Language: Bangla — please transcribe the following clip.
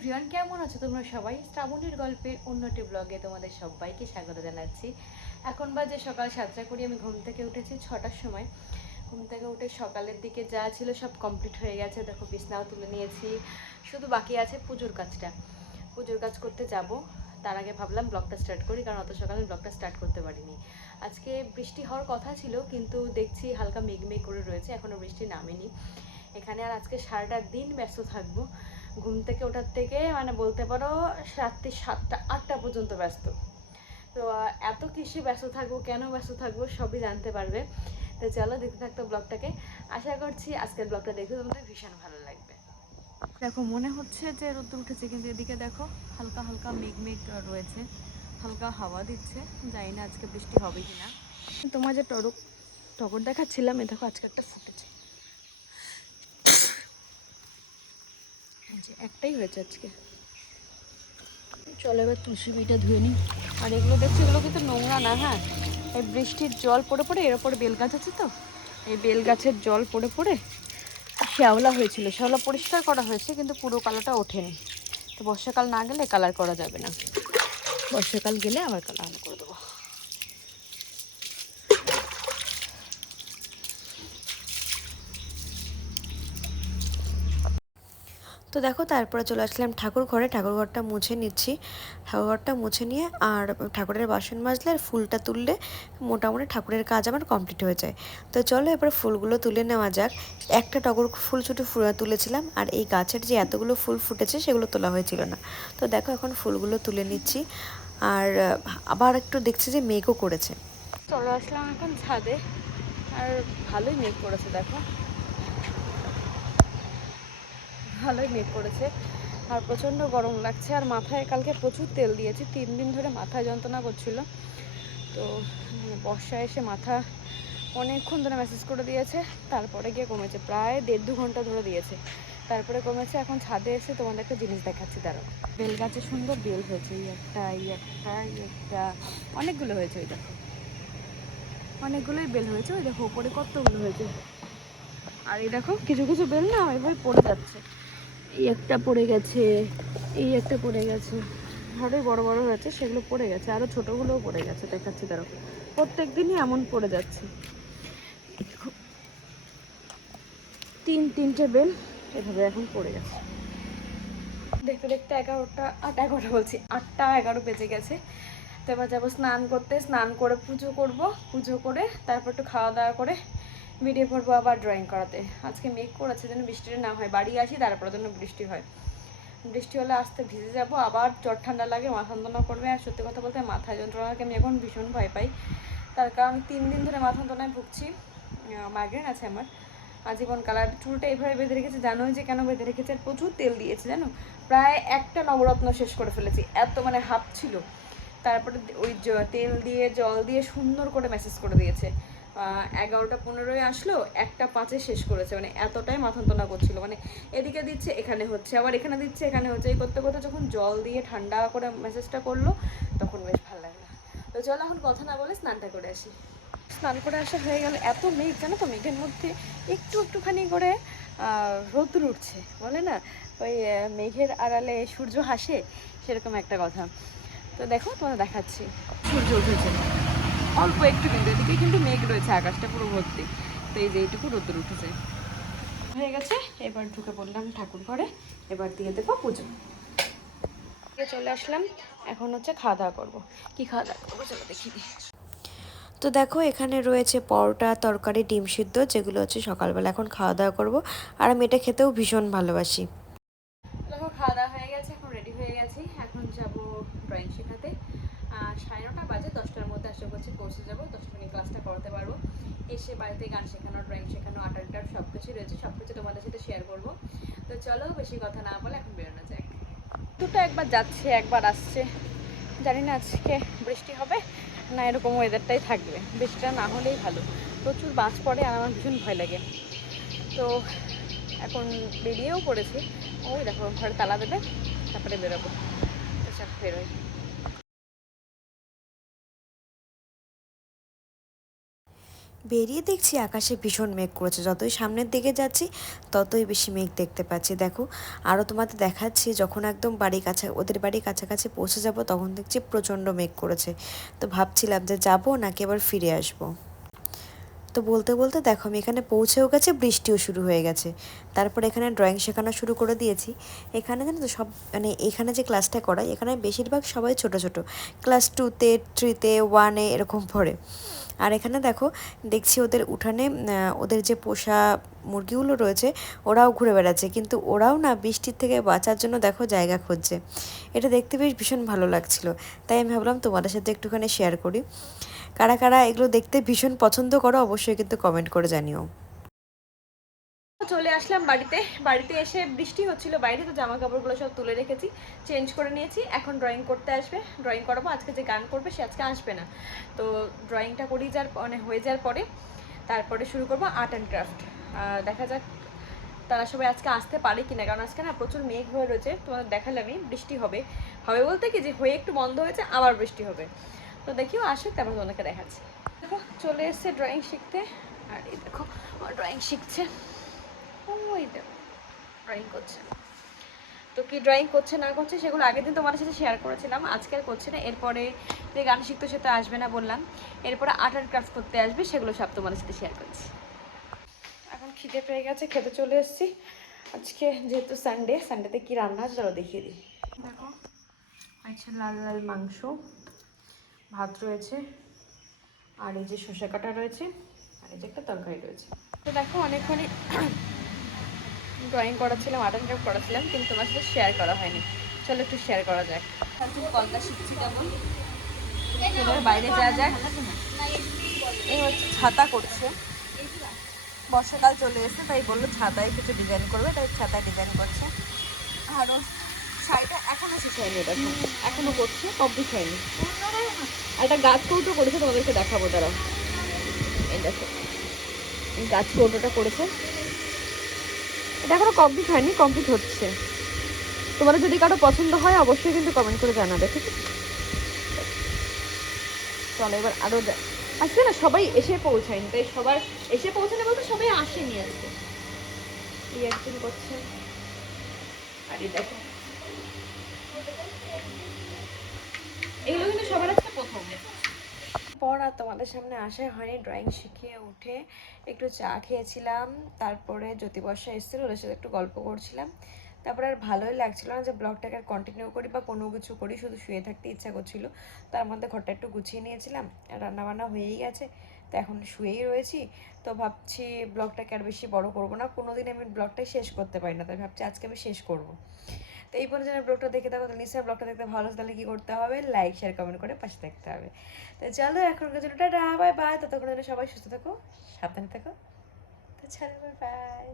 এভরিওয়ান কেমন আছো তোমরা সবাই? শ্রাবণীর গল্পের অন্যটি ব্লগে তোমাদের সবাইকে স্বাগত জানাচ্ছি। এখন বাজে সকাল সাতটা করি আমি ঘুম থেকে উঠেছি ছটার সময়। ঘুম থেকে উঠে সকালের দিকে যা ছিল সব কমপ্লিট হয়ে গেছে। দেখো বিছনাও তুলে নিয়েছি, শুধু বাকি আছে পুজোর কাজটা। পুজোর কাজ করতে যাব। তার আগে ভাবলাম ব্লগটা স্টার্ট করি, কারণ অত সকালে ব্লগটা স্টার্ট করতে পারিনি। আজকে বৃষ্টি হওয়ার কথা ছিল, কিন্তু দেখছি হালকা মেঘ মেঘ করে রয়েছে এখনও বৃষ্টি নামেনি। এখানে আর আজকে সারাটা দিন ব্যস্ত থাকব। ঘুম থেকে ওঠার থেকে মানে বলতে পারো রাত্রি সাতটা, আটটা পর্যন্ত ব্যস্ত। তো এত কিসে ব্যস্ত থাকব, কেন ব্যস্ত থাকব সবই জানতে পারবে। তো চলো দেখতে থাকতো ব্লগটাকে। আশা করছি আজকের ব্লগটা দেখে তোমাদের ভীষণ ভালো লাগবে। দেখো, মনে হচ্ছে যে রোদ উঠেছে, কিন্তু এদিকে দেখো হালকা হালকা মেঘ মেঘ রয়েছে। হালকা হাওয়া দিচ্ছে। জানি না আজকে বৃষ্টি হবে কি না তোমার যে টরক, টগর দেখাচ্ছিলাম, এ দেখো আজকে একটা ফুটেছে। যে একটাই হয়েছে আজকে। চলো এবার তুলসী বিটা ধুয়ে নিই। আর এগুলো দেখছি, এগুলো কিন্তু নোংরা না হ্যাঁ? এই বৃষ্টির জল পড়ে পড়ে, এর ওপরে বেল গাছ আছে তো? এই বেল গাছের জল পড়ে পড়ে শ্যাওলা হয়েছিল। শ্যাওলা পরিষ্কার করা হয়েছে, কিন্তু পুরো কালারটা ওঠেনি। তো বর্ষাকাল না গেলে কালার করা যাবে না। বর্ষাকাল গেলে আবার কালার করে দেবো। তো দেখো, তারপরে চলে আসলাম ঠাকুর ঘরে। ঠাকুর ঘরটা মুছে নিচ্ছি। ঠাকুর ঘরটা মুছে নিয়ে আর ঠাকুরের বাসন মাজলে আর ফুলটা তুললে মোটামুটি ঠাকুরের কাজ আমার কমপ্লিট হয়ে যায়। তো চলো এবার ফুলগুলো তুলে নেওয়া যাক। একটা টগর ফুল ছোটো তুলেছিলাম আর এই গাছের যে এতগুলো ফুল ফুটেছে সেগুলো তোলা হয়েছিল না। তো দেখো এখন ফুলগুলো তুলে নিচ্ছি। আর আবার একটু দেখছি যে মেঘও করেছে। চলে আসলাম এখন ছাদে। আর ভালোই মেঘ করেছে, দেখো। ভালোই মেঘ করেছে। আর প্রচণ্ড গরম লাগছে। আর মাথায় কালকে প্রচুর তেল দিয়েছি। তিন দিন ধরে মাথায় যন্ত্রণা করছিল। তো উম, বর্ষায় এসে মাথা অনেকক্ষণ ধরে মেসেজ করে দিয়েছে। তারপরে গিয়ে কমেছে। প্রায় দেড় দু ঘণ্টা ধরে দিয়েছে। তারপরে কমেছে এখন ছাদে এসে তোমাদের একটা জিনিস দেখাচ্ছি। দাঁড়াও। বেল গাছে সুন্দর বেল হয়েছে। এই একটা এই একটা এই একটা। অনেকগুলো হয়েছে ওই দেখো। অনেকগুলোই বেল হয়েছে। ওই দেখো ওপরে কতগুলো হয়েছে। আর এই দেখো কিছু কিছু বেল না এভাবে পড়ে যাচ্ছে। এই একটা পড়ে গেছে, এই একটা পড়ে গেছে। ভালোই বড় বড় হয়েছে, সেগুলো পড়ে গেছে আরও ছোটোগুলোও পড়ে গেছে, দেখাচ্ছি তারও। প্রত্যেক দিনই এমন পড়ে যাচ্ছে। তিন, তিনটে বেল এভাবে এখন পড়ে গেছে। দেখতে দেখতে এগারোটা, আট, এগারোটা বলছি, আটটা, এগারো বেজে গেছে। তো এবার যাব স্নান করতে, স্নান করে পুজো করব, পুজো করে তারপর একটু খাওয়া দাওয়া করে বেরিয়ে পড়ব আবার ড্রয়িং করাতে। আজকে মেঘ করেছে যেন বৃষ্টিটা না হয়। বাড়ি আসি, তারপরে যেন বৃষ্টি হয়। বৃষ্টি হলে আসতে ভিজে যাব, আবার জ্বর ঠান্ডা লাগে, মাথা যন্ত্রণা করবে। আর সত্যি কথা বলতে মাথা যন্ত্রণাকে আমি এখন ভীষণ ভয় পাই। তার কারণ তিন দিন ধরে মাথা যন্ত্রণায় ভুগছি। মাইগ্রেন আছে আমার। আজীবন কালার চুলটা এইভাবে বেঁধে রেখেছে, জানোই যে কেন বেঁধে রেখেছে। প্রচুর তেল দিয়েছে, জানো? প্রায় একটা নবরত্ন শেষ করে ফেলেছি। এত মানে হাফ ছিল। তারপরে ওই তেল দিয়ে, জল দিয়ে সুন্দর করে মেসেজ করে দিয়েছে। এগারোটা পনেরোয় আসলো একটা পাঁচে শেষ করেছে মানে এতটাই মাথান্তনা করছিল। মানে এদিকে দিচ্ছে এখানে হচ্ছে আবার এখানে দিচ্ছে এখানে হচ্ছে এই করতে করতে যখন জল দিয়ে ঠান্ডা করে মেসেজটা করল তখন বেশ ভালো লাগল। তো চলো এখন কথা না বলে স্নানটা করে আসি। স্নান করে আসা হয়ে গেল এত মেঘ জানো তো মেঘের মধ্যে একটু একটুখানি করে আহ, রোদ্দুর উঠছে বলে না? ওই মেঘের আড়ালে সূর্য হাসে সেরকম একটা কথা। তো দেখো তোমাদের দেখাচ্ছি। সূর্য উঠেছে। অল্প একটু কিন্তু, এদিকে কিন্তু মেঘ রয়েছে, আকাশটা পুরো ভর্তি। তো এই যে এইটুকু রোদ্দুর উঠেছে। হয়ে গেছে, এবার ঢুকে পড়লাম ঠাকুর ঘরে, এবার দিয়ে দেবো পুজো। চলে আসলাম, এখন হচ্ছে খাওয়া দাওয়া করব। কি খাওয়া দাওয়া করব? চলো দেখি। তো দেখো, এখানে রয়েছে পরোটা, তরকারি, ডিম সিদ্ধ, যেগুলো হচ্ছে সকালবেলা এখন খাওয়া দাওয়া করব। আর আমি এটা খেতেও ভীষণ ভালোবাসি দেখো খাওয়া দাওয়া হয়ে গেছে এখন রেডি হয়ে গেছি এখন যাব ড্রয়িং শেখাতে আর সাড়ে নটা বাজে আশা করছি পৌঁছে যাব মিনিট ক্লাসটা করতে পারব। এসে বাড়িতে গান শেখানো ড্রয়িং শেখানো আর্ট আর্টার সব কিছুই রয়েছে সব কিছু তোমাদের সাথে শেয়ার করব। তো চলো, বেশি কথা না বলে এখন বেরোনো যাক। দুটো একবার যাচ্ছে, একবার আসছে। জানি না আজকে বৃষ্টি হবে না এরকম ওয়েদারটাই থাকবে। বৃষ্টিটা না হলেই ভালো। প্রচুর বাস পড়ে আর আমার ভীষণ ভয় লাগে। তো এখন বেরিয়েও পড়েছি। ওই দেখো, ঘরে তালা দেবে, তারপরে বেরোবো। তো সব বেরোই। বেরিয়ে দেখছি আকাশে ভীষণ মেঘ করেছে। যতই সামনের দিকে যাচ্ছি, ততই বেশি মেঘ দেখতে পাচ্ছি। দেখো আরও তোমাদের দেখাচ্ছি, যখন একদম বাড়ি কাছা, ওদের বাড়ির কাছাকাছি পৌঁছে যাব, তখন দেখছি প্রচণ্ড মেঘ করেছে। তো ভাবছিলাম যে যাব নাকি আবার ফিরে আসব। তো বলতে বলতে দেখো, আমি এখানে পৌঁছেও গেছে, বৃষ্টিও শুরু হয়ে গেছে। তারপর এখানে ড্রয়িং শেখানো শুরু করে দিয়েছি। এখানে জানো তো সব মানে এখানে যে ক্লাসটা করাই এখানে বেশিরভাগ সবাই ছোট ছোট। ক্লাস টুতে থ্রিতে ওয়ানে এরকম পড়ে। আর এখানে দেখো, দেখছি ওদের উঠানে ওদের যে পোষা মুরগিগুলো রয়েছে, ওরাও ঘুরে বেড়াচ্ছে। কিন্তু ওরাও না বৃষ্টির থেকে বাঁচার জন্য দেখো জায়গা খুঁজছে। এটা দেখতে বেশ ভীষণ ভালো লাগছিল। তাই আমি ভাবলাম তোমাদের সাথে একটুখানি শেয়ার করি। কারা কারা এগুলো দেখতে ভীষণ পছন্দ করো, অবশ্যই কিন্তু কমেন্ট করে জানিও। আসলাম বাড়িতে। বাড়িতে এসে বৃষ্টি হচ্ছিল বাইরে, তো জামা কাপড়গুলো সব তুলে রেখেছি চেঞ্জ করে নিয়েছি। এখন ড্রয়িং করতে আসবে। ড্রয়িং করাবো, আজকে যে গান করবে সে আজকে আসবে না। তো ড্রয়িংটা করি যার মানে হয়ে যাওয়ার পরে, তারপরে শুরু করব আর্ট অ্যান্ড ক্রাফট দেখা যাক তারা সবাই আজকে আসতে পারে কিনা। কারণ আজকে না প্রচুর মেঘ হয়ে রয়েছে, তোমাদের দেখালামই বৃষ্টি হবে। হবে বলতে কি যে হয়ে একটু বন্ধ হয়েছে, আবার বৃষ্টি হবে। তো দেখিও আসুক, তারপর তোমাদেরকে দেখাচ্ছি। দেখো, চলে এসছে ড্রয়িং শিখতে। আর এই দেখো ড্রয়িং শিখছে। ওই দেখো ড্রয়িং করছে তো কি ড্রয়িং করছে না করছে সেগুলো আগের দিন তোমাদের সাথে শেয়ার করেছিলাম, আজকে আর করছে না। এরপরে যে গান শিখতো সে আসবে না বললাম, এরপরে আর্ট অ্যান্ড ক্রাফট করতে আসবে সেগুলো সব তোমাদের সাথে শেয়ার করছি। এখন খিদে পেয়ে গেছে, খেতে চলে এসেছি। আজকে যেহেতু সানডে সানডেতে কি রান্না আছে চলো দেখিয়ে দিই। দেখো আচ্ছা লাল লাল মাংস, ভাত রয়েছে, আর এই যে শসা কাটা রয়েছে, আর এই যে একটা তরকারি রয়েছে। তো দেখো, অনেকক্ষণই ড্রয়িং করাচ্ছিলাম আর্ট অ্যান্ড ক্রাফট করাচ্ছিলাম কিন্তু তোমার সাথে শেয়ার করা হয়নি। চলো একটু শেয়ার করা যাক। এখন কলকা শিখছি এবার বাইরে যাওয়া যাক। এই হচ্ছে ছাতা করছে। বর্ষাকাল চলে এসেছে তাই বলল ছাতায় কিছু ডিজাইন করবে তাই ছাতায় ডিজাইন করছে। আরও শাড়িটা এখনও শেষ হয়নি এটা এখনও করছে কমপ্লিট হয়নি। একটা গাছ কৌটো করেছে তোমাদেরকে দেখাবো তারা এই দেখো। গাছ কৌটোটা করেছে। এটা এখনও কমপ্লিট হয়নি কমপ্লিট হচ্ছে। তোমাদের যদি কারও পছন্দ হয়, অবশ্যই কিন্তু কমেন্ট করে জানাবে, ঠিক আছে? চলো এবার আরও যা- আজকে না সবাই এসে পৌঁছায়নি, তাই সবার এসে পৌঁছানো বলতে সবাই আসেনি আজকে। এই একজন করছে। আর দেখো। এগুলো কিন্তু সবার আজকে প্রথম। পর আর তোমাদের সামনে আসা হয়নি। ড্রয়িং শিখিয়ে উঠে একটু চা খেয়েছিলাম, তারপরে জ্যোতি বর্ষা এসেছিল, ওদের সাথে একটু গল্প করছিলাম। তারপরে আর ভালোই লাগছিল না যে ব্লগটাকে আর কন্টিনিউ করি বা কোনো কিছু করি, শুধু শুয়ে থাকতে ইচ্ছা করছিল। তার মধ্যে ঘরটা একটু গুছিয়ে নিয়েছিলাম রান্নাবান্না হয়েই গেছে। তো এখন শুয়েই রয়েছি, তো ভাবছি ব্লগটাকে আর বেশি বড় করব না। কোনো দিন আমি ব্লগটাই শেষ করতে পারি না, তাই ভাবছি আজকে আমি শেষ করব। তো এই পর্যন্ত ব্লগটা দেখে থাকো, তাহলে নিশ্চয়ই ব্লগটা দেখতে ভালো তাহলে কী করতে হবে? লাইক শেয়ার কমেন্ট করে পাশে থাকতে হবে। তো চলো, এখনকার জন্য টাটা বাই বাই ততক্ষণ সবাই সুস্থ থাকো, সাবধানে থাকো। তো চলো বাই